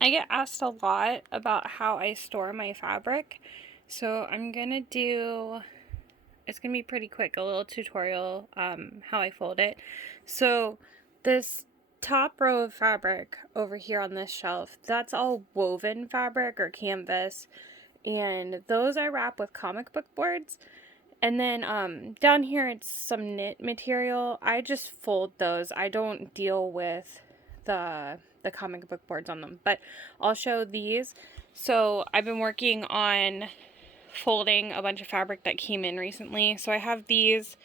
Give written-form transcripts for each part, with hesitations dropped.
I get asked a lot about how I store my fabric, so I'm gonna do, it's gonna be pretty quick, a little tutorial how I fold it. So this top row of fabric over here on this shelf, that's all woven fabric or canvas, and those I wrap with comic book boards. And then down here it's some knit material. I just fold those. I don't deal with the comic book boards on them. But I'll show these. So I've been working on folding a bunch of fabric that came in recently. So I have these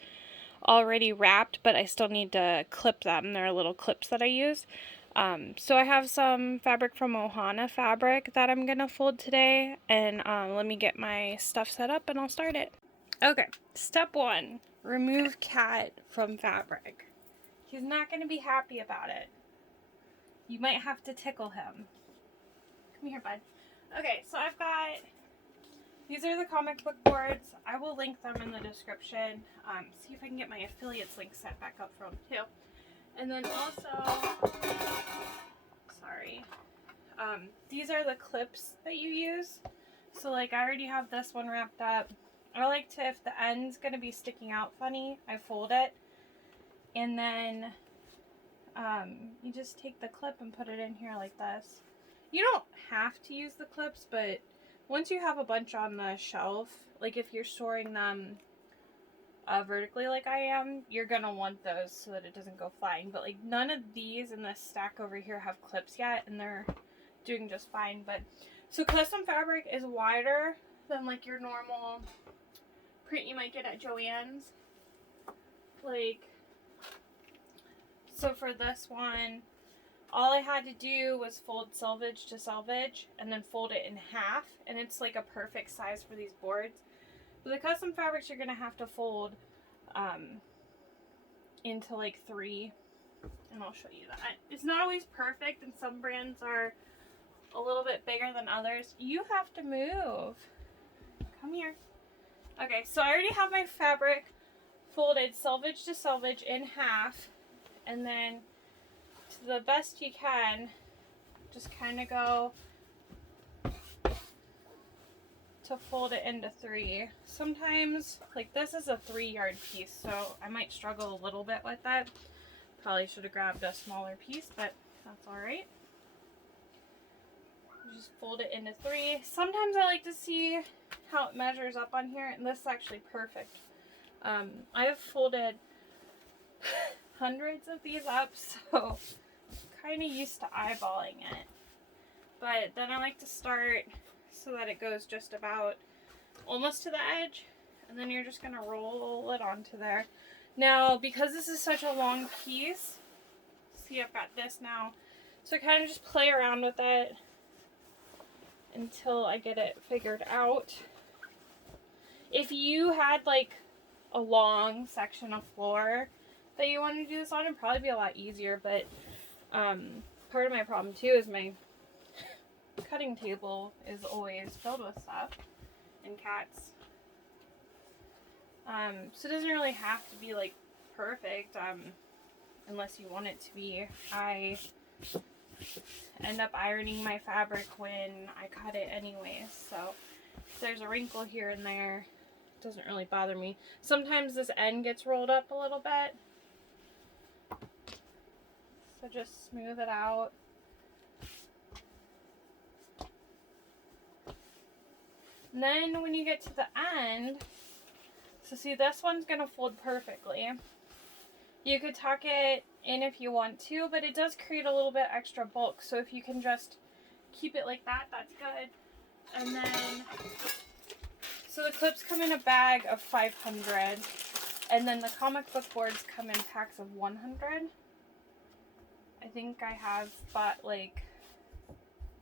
already wrapped, but I still need to clip them. They're little clips that I use. So I have some fabric from Ohana Fabric that I'm gonna fold today, and let me get my stuff set up and I'll start it. Okay, step one, remove cat from fabric. He's not going to be happy about it. You might have to tickle him. Come here, bud. Okay, so I've got, these are the comic book boards. I will link them in the description. See if I can get my affiliates link set back up for them too. And then also, sorry, these are the clips that you use. So like I already have this one wrapped up. I like to, if the end's going to be sticking out funny, I fold it. And then you just take the clip and put it in here like this. You don't have to use the clips, but once you have a bunch on the shelf, like if you're storing them vertically like I am, you're going to want those so that it doesn't go flying. But like none of these in this stack over here have clips yet, and they're doing just fine. But so custom fabric is wider than like your normal print you might get at Joann's. Like, so for this one, all I had to do was fold selvage to selvage and then fold it in half, and it's like a perfect size for these boards. But the custom fabrics you're gonna have to fold into like 3, and I'll show you that. It's not always perfect, and some brands are a little bit bigger than others. You have to move. Come here. Okay, so I already have my fabric folded selvage to selvage in half, and then to the best you can, just kind of go to fold it into 3. Sometimes, like this is a 3-yard piece, so I might struggle a little bit with that. Probably should have grabbed a smaller piece, but that's alright. Just fold it into 3. Sometimes I like to see how it measures up on here, and this is actually perfect. I have folded hundreds of these up, so kind of used to eyeballing it. But then I like to start so that it goes just about almost to the edge, and then you're just going to roll it onto there. Now, because this is such a long piece, see, I've got this now, so I kind of just play around with it until I get it figured out. If you had like a long section of floor that you want to do this on, it'd probably be a lot easier, but part of my problem too is my cutting table is always filled with stuff and cats. So it doesn't really have to be like perfect unless you want it to be. I end up ironing my fabric when I cut it anyways, so if there's a wrinkle here and there, it doesn't really bother me. Sometimes this end gets rolled up a little bit, so just smooth it out. And then when you get to the end, so see, this one's gonna fold perfectly. You could tuck it in if you want to, but it does create a little bit extra bulk, so if you can just keep it like that, that's good. And then, so the clips come in a bag of 500, and then the comic book boards come in packs of 100. I think I have bought like,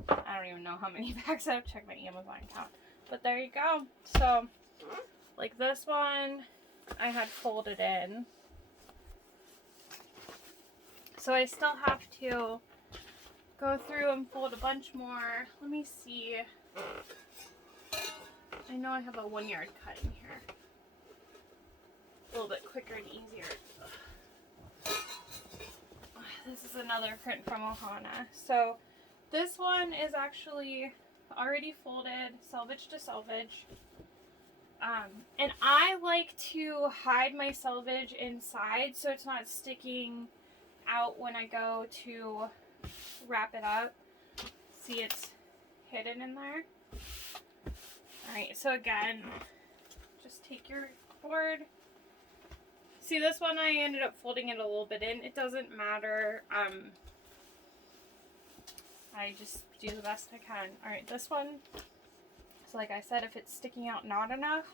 I don't even know how many packs. I have to check my Amazon account. But there you go. So, like this one, I had folded in. So I still have to go through and fold a bunch more. Let me see. I know I have a 1-yard cut in here. A little bit quicker and easier. This is another print from Ohana. So This one is actually already folded, selvage to selvage. And I like to hide my selvage inside so it's not sticking out when I go to wrap it up. See, it's hidden in there. Alright, so again, just take your board. See, this one I ended up folding it a little bit in. It doesn't matter. I just do the best I can. Alright, this one, so like I said, if it's sticking out not enough,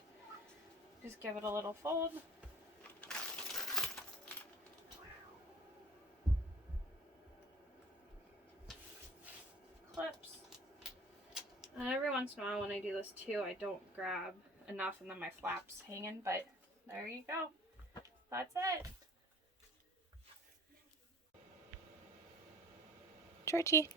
just give it a little fold. Clips. And every once in a while when I do this too, I don't grab enough and then my flap's hanging, but there you go. That's it. Georgie.